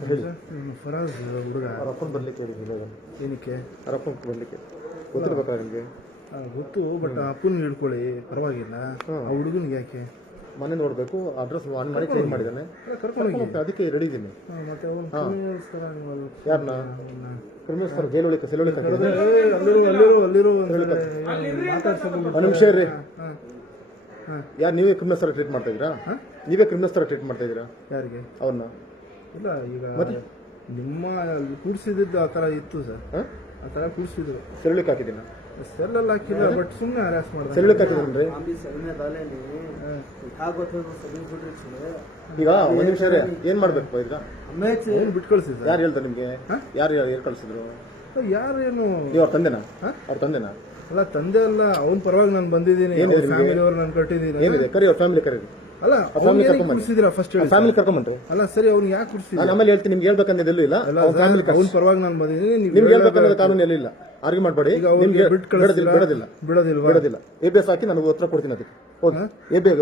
ಹೇಳಿ. ಫರಾಜ್ ಹುಡುಗ ಅವ್ರ ಅಪ್ಪನ ಬರ್ಲಿಕ್ಕೆ ಹೇಳಿದ್ದೀನಿ ಏನಕ್ಕೆ ಅವ್ರ ಅಪ್ಪನ ಬರ್ಲಿಕ್ಕೆ ಗೊತ್ತಿರ್ಬೇಕಾ ನಿಮಗೆ? ಗೊತ್ತು, ಬಟ್ ಅಪ್ಪನ ಹಿಡ್ಕೊಳ್ಳಿ ಪರವಾಗಿಲ್ಲ. ಆ ಹುಡುಗನಿಗೆ ಯಾಕೆ ಮನೆ ನೋಡಬೇಕು, ಅಡ್ರೆಸ್ ಆನ್ ಮಾಡಿ ಕ್ಲೀನ್ ಮಾಡಿದ್ದಾನೆ, ಕರ್ಕೊಂಡು ಹೋಗಿ. ಅದಕ್ಕೆ ರೆಡಿ ಇದ್ದೀನಿ. ಮತ್ತೆ ಅವನು ಯಾರನ್ನ ಕ್ರಿಮಿನಲ್ ಸರ್ ಗೇಲೊಳಿಕ ಸೆಲೊಳಿಕ ಅಲ್ಲಿರೋ ಒಂದು ನಿಮಿಷ ಇರ್ರಿ. ಯಾರು ನೀವೇ ಕ್ರಿಮಿನಲ್ ಸರ್ ಟ್ರೀಟ್ ಮಾಡ್ತಾ ಇದ್ದೀರಾ? ನೀವೇ ಕ್ರಿಮಿನಲ್ ಸರ್ ಟ್ರೀಟ್ ಮಾಡ್ತಾ ಇದ್ದೀರಾ ಯಾರಿಗೆ? ಅವ್ರನ್ನ ಇಲ್ಲ, ಈಗ ನಿಮ್ಮ ಕೂಡಿಸಿದ್ದು ಆ ಥರ ಇತ್ತು ಸರ್. ಆ ಥರ ಕೂಡಿಸಿದ್ರು. ಸೆಲೊಳಿಕ ಹಾಕಿದ್ದೀನ? ಸೆಲ್ಲೆಲ್ಲ ಹಾಕಿಲ್ಲ, ಬಟ್ ಸುಮ್ಮನೆ ಹರಾಸ್ ಮಾಡಿದ್ರೆ. ಸೆಲೊಳಿಕ ಹಾಕಿದ್ದೀನಿ. ಈಗ ಒಂದು ನಿಮಿಷ ಏನ್ ಮಾಡ್ಬೇಕು? ಈಗ ಬಿಟ್ಟು ಕಳಿಸಿ ಸರ್. ಯಾರು ಹೇಳ್ತಾರೆ ನಿಮ್ಗೆ? ಯಾರು ಕಳಿಸಿದ್ರು? ಯಾರೇನು ನೀವು ಅವ್ರ ತಂದೆನಾ? ಅವ್ರ ತಂದೆನಾ? ಅಲ್ಲ, ತಂದೆ ಅಲ್ಲ, ಅವನ ಪರವಾಗಿ ನಾನು ಬಂದಿದ್ದೀನಿ. ಫ್ಯಾಮಿಲಿ ಅವ್ರು ನಾನು ಕಟ್ಟಿದ್ದೀನಿ. ಏನಿದೆ ಕರಿ, ಅವ್ರ ಫ್ಯಾಮಿಲಿ ಕರೀರಿ. ಅಲ್ಲ, ಕುಡಿಸಿದಿರಾ ಫಸ್ಟ್ ಹೇಳಿ. ಫ್ಯಾಮಿಲಿ ಕರ್ಕೊಂಡ್ಬಂತು. ಅಲ್ಲ ಸರಿ, ಅವ್ನು ಯಾಕೆ ಕುಡಿಸಿದ್ರು? ನಾನು ಆಮೇಲೆ ಹೇಳ್ತೀನಿ. ನಿಮ್ಗೆ ಹೇಳ್ಬೇಕಂದ್ರೆ ಎಲ್ಲೂ ಇಲ್ಲ. ಅವ್ನ ಪರವಾಗಿ ನಾನು ಬಂದಿದ್ದೀನಿ. ನಿಮ್ಗೆ ಹೇಳ್ಬೇಕಂದ್ರೆ ಕಾನೂನು ಎಲ್ಲಿಲ್ಲ. ಆರ್ಗ್ಯೂ ಮಾಡಬೇಡಿ. ಬಿಡೋದಿಲ್ಲ. ABS ಹಾಕಿ ನನಗೆ ಉತ್ತರ ಕೊಡ್ತೀನಿ ಅದಕ್ಕೆ.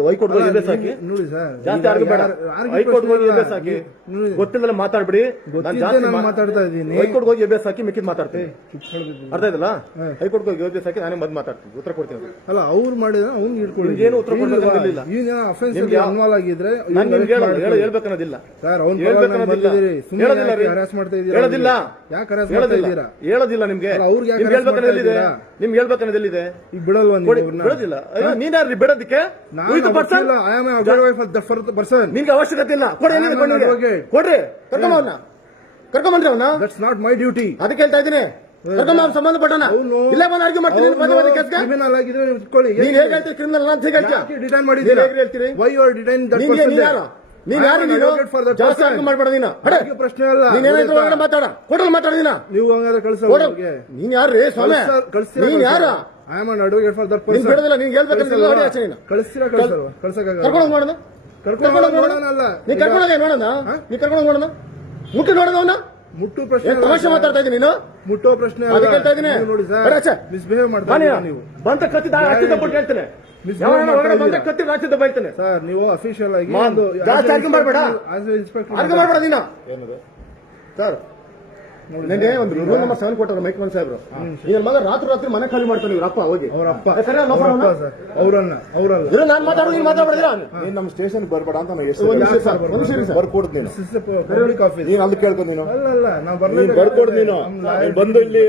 ಹೈಕೋರ್ಟ್ ABS ಹಾಕಿ. ನೋಡಿ ಸರ್, ಜಾಸ್ತಿ ಆರ್ಗ್ಯೂ ಬೇಡ. ಹೈಕೋರ್ಟ್ ಹೋಗಿ ABS ಹಾಕಿ. ಗೊತ್ತಿಲ್ಲ ಮಾತಾಡ್ಬಿಡಿ. ಮಾತಾಡ್ತಾ ಇದ್ದೀನಿ. ಹೈಕೋರ್ಟ್ ಹೋಗಿ ABS ಹಾಕಿ ಮಿಕ್ಕಿದ್ ಮಾತಾಡ್ತೀನಿ. ಅರ್ಥ ಆಯ್ತಲ್ಲ? ಹೈಕೋರ್ಟ್ ಹೋಗಿ ABS ಹಾಕಿ ನಾನೇ ಬಂದು ಮಾತಾಡ್ತೀನಿ, ಉತ್ತರ ಕೊಡ್ತೀನಿ. ಅಲ್ಲ, ಅವ್ರು ಮಾಡಿದ್ರೆ ಅವ್ನು ಹಿಡ್ಕೊಳ್ಳಿ. ಏನು ಉತ್ತರ ಕೊಡೋದಿಲ್ಲ. ಈಗ ಅಫೆನ್ಸ್ ಇನ್ವಾಲ್ವ್ ಆಗಿದ್ರೆ ಹೇಳ್ಬೇಕನ್ನೋದಿಲ್ಲ ಸರ್. ಅವ್ನು ಹರಾಸ್ ಮಾಡ್ತಾ ಇದ್ದೀರಾ. ಹೇಳೋದಿಲ್ಲ. ಯಾಕೆ ಹರಾಸ್ ಮಾಡ್ತಾ ಇದ್ದೀರಾ? ಹೇಳೋದಿಲ್ಲ ನಿಮ್ಗೆ. ನಿಮ್ಗೆ ಹೇಳ್ಬೇಕನ್ನೋದಿದೆ. ನಿಮ್ಗೆ ಹೇಳ್ಬೇಕನ್ನೋದಿಲ್ಲ. ಈಗ ಬಿಡಲ್ವಾ? ಬಿಡೋದಿಲ್ಲ. ನೀನ್ ಯಾರು ಬಿಡೋದಕ್ಕೆ? ನಿಮ್ಗೆ ಅವಶ್ಯಕತೆ ಇಲ್ಲ. ಕೊಡ್ರಿ, ಕರ್ಕೊಂಡ್ಬಂದ್ರಿ ಅವನ್ನ. That's not my duty. ಅದಕ್ಕೆ ಹೇಳ್ತಾ ಇದ್ದೀನಿ. ಕರ್ಕೊಂಡ್ ಸಂಬಂಧಪಟ್ಟಣ ಇಲ್ಲೇ ಬಂದು ಆರ್ಗ್ಯೂ ಮಾಡ್ತೀನಿ. ಕ್ರಿಮಿನಲ್ ಆಗಿದ್ರೆ ನೀನ್ ಹೇಗೆ ಹೇಳ್ತೀರಿ? ಕ್ರಿಮಿನಲ್ ಅಂತ ಹೇಗೆ ಹೇಳ್ತೀರಿ? ಡಿಟೈನ್ ಮಾಡಿದ್ದೀರಾ? ಹೇಳ್ತೀರಿ? Why you are detain that ನೀನ್ ಯಾರು? ನೀನ್ ಜಾಸ್ತಿ ಆರ್ಗ್ಯೂ ಮಾಡ್ಬೇಡ. ಪ್ರಶ್ನೆ ಅಲ್ಲ. ನೀನ್ ಮಾತಾಡ ಕೊಡಲ್ ಮಾತಾಡಿದೀನ. ನೀವು ಹಂಗಾದ್ರೆ ಕಳ್ಸ. ನೀನ್ ಯಾರು ಸ್ವಾಮಿ? ನೀನ್ ಯಾರು? I am an advocate for that person. ಬಿಡೋದಿಲ್ಲ. ನೀನ್ ಹೇಳ್ಬೇಕಂತ ಕಳಿಸ್ತೀರಾ? ಕಳ್ಸಕ್ಕಾಗಲ್ಲ. ಕರ್ಕೊಂಡು ಮಾಡೋಣ. ಕರ್ಕೊಂಡಲ್ಲ. ನೀ ಕರ್ಕೊಂಡೋಗ ನೋಡೋಣ. ನೀ ಕರ್ಕೊಂಡು ನೋಡೋಣ. ಮುಟ್ಟಿ ನೋಡೋಣ ಅವನ್ನ. ಮುಟ್ಟು ಪ್ರಶ್ನೆ ತಮಾಷೆ ಮಾತಾಡ್ತಾ ಇದ್ದೀನಿ ನೀನು. ಮುಟ್ಟೋ ಪ್ರಶ್ನೆ ನೋಡಿ ಸರ್. ಮಿಸ್ಬಿಹೇವ್ ಮಾಡ್ತಾರೆ ನೀವು. ಬಂತ ಕತ್ತಿ ಕೊಟ್ಟು ಹೇಳ್ತೇನೆ. ಕತ್ತಿ ರಾಜ್ಯದ ಬೈತೇನೆ ಸರ್. ನೀವು ಅಫಿಷಿಯಲ್ ಆಗಿ ಜಾಸ್ತಿ ಆರ್ಗ್ಯೂ ಮಾಡಬೇಡ. ಆರ್ಗ್ಯೂ ಮಾಡಬೇಡ ನೀನು ಸರ್. ನೆನ್ನೆ ಒಂದು ರೂಲ್ ನಂಬರ್ 7 ಕೊಟ್ಟರು ಮೈಕ್ಮನ್ ಸಾಹೇಬ್ರು. ಈಗ ಮಗ ರಾತ್ರಿ ಮನೆ ಖಾಲಿ ಮಾಡ್ತಾನೆ ಇವ್ರ ಅಪ್ಪ ಹೋಗಿ. ಅವರಲ್ಲ ನಾನು ಮಾತಾಡೋದು ನೀನು ಮಾತಾಡ್ಬಿಡಿದ್ರ? ನೀನು ನಮ್ಮ ಸ್ಟೇಷನ್ ಬರ್ಬೇಡ ಅಂತ ಬರ್ಕೊಡ್ದು ನೀನು. ನೀನು ಅಲ್ಲಿ ಕೇಳ್ಕೊಂಡು ನೀನು ಬರ್ಕೊಡ್ದು. ನೀನು ಬಂದು ಇಲ್ಲಿ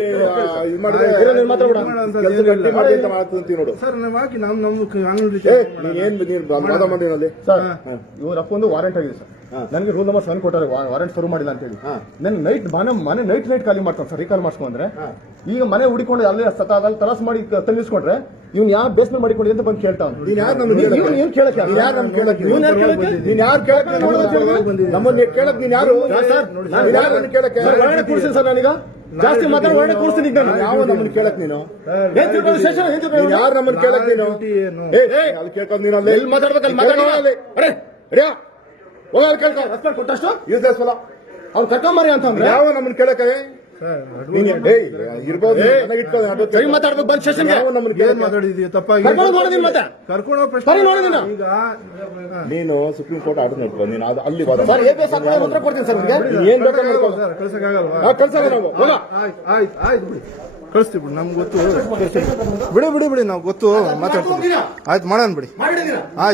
ಮಾತಾಡ್ಬಿಡ ನೋಡು ಸರ್. ಹಾಕಿ ನಮ್ದು ಕಾನೂನು ನೀನು ವಾದ ಮಾಡಿ ಅಲ್ಲಿ ಸರ್. ಇವ್ರ ಅಪ್ಪ ಒಂದು ವಾರೆಂಟ್ ಆಗಿದೆ ಸರ್. ನನಗೆ ರೂಲ್ ನಂಬರ್ 7 ಕೊಟ್ಟಾರೆ, ವಾರೆಂಟ್ ಶುರು ಮಾಡಿಲ್ಲ ಅಂತ ಹೇಳಿ. ನನ್ನ ಮನೆ ನೈಟ್ ಖಾಲಿ ಮಾಡ್ತಾನೆ ಸರ್. ರೀಕಾಲ್ ಮಾಡ್ಸ್ಕೊಂಡ್ರೆ ಈಗ ಮನೆ ಹುಡಿಕೊಂಡು ಅಲ್ಲೇ ಸತಾದಲ್ಲಿ ತಲಾಸ್ ಮಾಡಿ ತಂದಿಸ್ಕೊಂಡ್ರೆ ಇವ್ನು ಯಾವ ಬೇಸ್ಮೆಂಟ್ ಮಾಡಿಕೊಂಡು ಅಂತ ಬಂದು ಕೇಳ್ತಾವ್. ನೀನ್ ಯಾರು ನಮ್ಮನ್ನ ಕೇಳಕ್? ನಮ್ಮನ್ನ ಕೇಳಕ್ ನೀನ್ ಯಾರು? ಕೂರ್ಸಿ ಸರ್. ನಾನೀಗ ಜಾಸ್ತಿ ಮಾತಾಡಿ ಒಳ್ಳೆ ಕೂರ್ಸ್ತೀನಿ. ಯಾವ ನಮ್ಮನ್ನ ಕೇಳಕ್ ನೀನು? ಯಾರು ನಮ್ಮನ್ನ ಕೇಳಕ್ ನೀನು? ಅಲ್ಲಿ ಕೇಳ್ಕೊಂಡು ನೀನು ಎಲ್ಲಿ ಮಾತಾಡ್ಬೇಕಲ್ಲಿ ಮಾತಾಡೋ ಹೋಗ ಕೇಳ್ಕೊ. ಕೊಟ್ಟಷ್ಟು ಯೂಸ್ಲೆಸ್ ಫಲ ಅವ್ನು ಕರ್ಕೊಂಬರಿ ಅಂತಂದ್ರೆ ಯಾವ ನಮ್ಮನ್ನ ಕೇಳಕ್ಕೆ ಇರ್ಬೋದು. ಮಾತಾಡ್ಬೇಕು ಬಂದ್ ಸೆಷನ್ ಮಾತಾಡಿದೀವಿ ತಪ್ಪಾಗಿ. ನೀನು ಸುಪ್ರೀಂ ಕೋರ್ಟ್ ಆರ್ಡರ್ ನೋಡ್ಕೊ. ನೀನು ಅಲ್ಲಿ ಉತ್ತರ ಕೊಡ್ತೀನಿ ಸರ್. ಏನ್ ಆಯ್ತು ಕಳಿಸ್ತೀವಿ ಬಿಡಿ. ನಮ್ಗೆ ಗೊತ್ತು. ಬಿಡಿ ನಾವು ಗೊತ್ತು ಮಾತಾಡ್ತೀವಿ. ಆಯ್ತು ಮಾಡೋಣ ಬಿಡಿ. ಆಯ್ತು.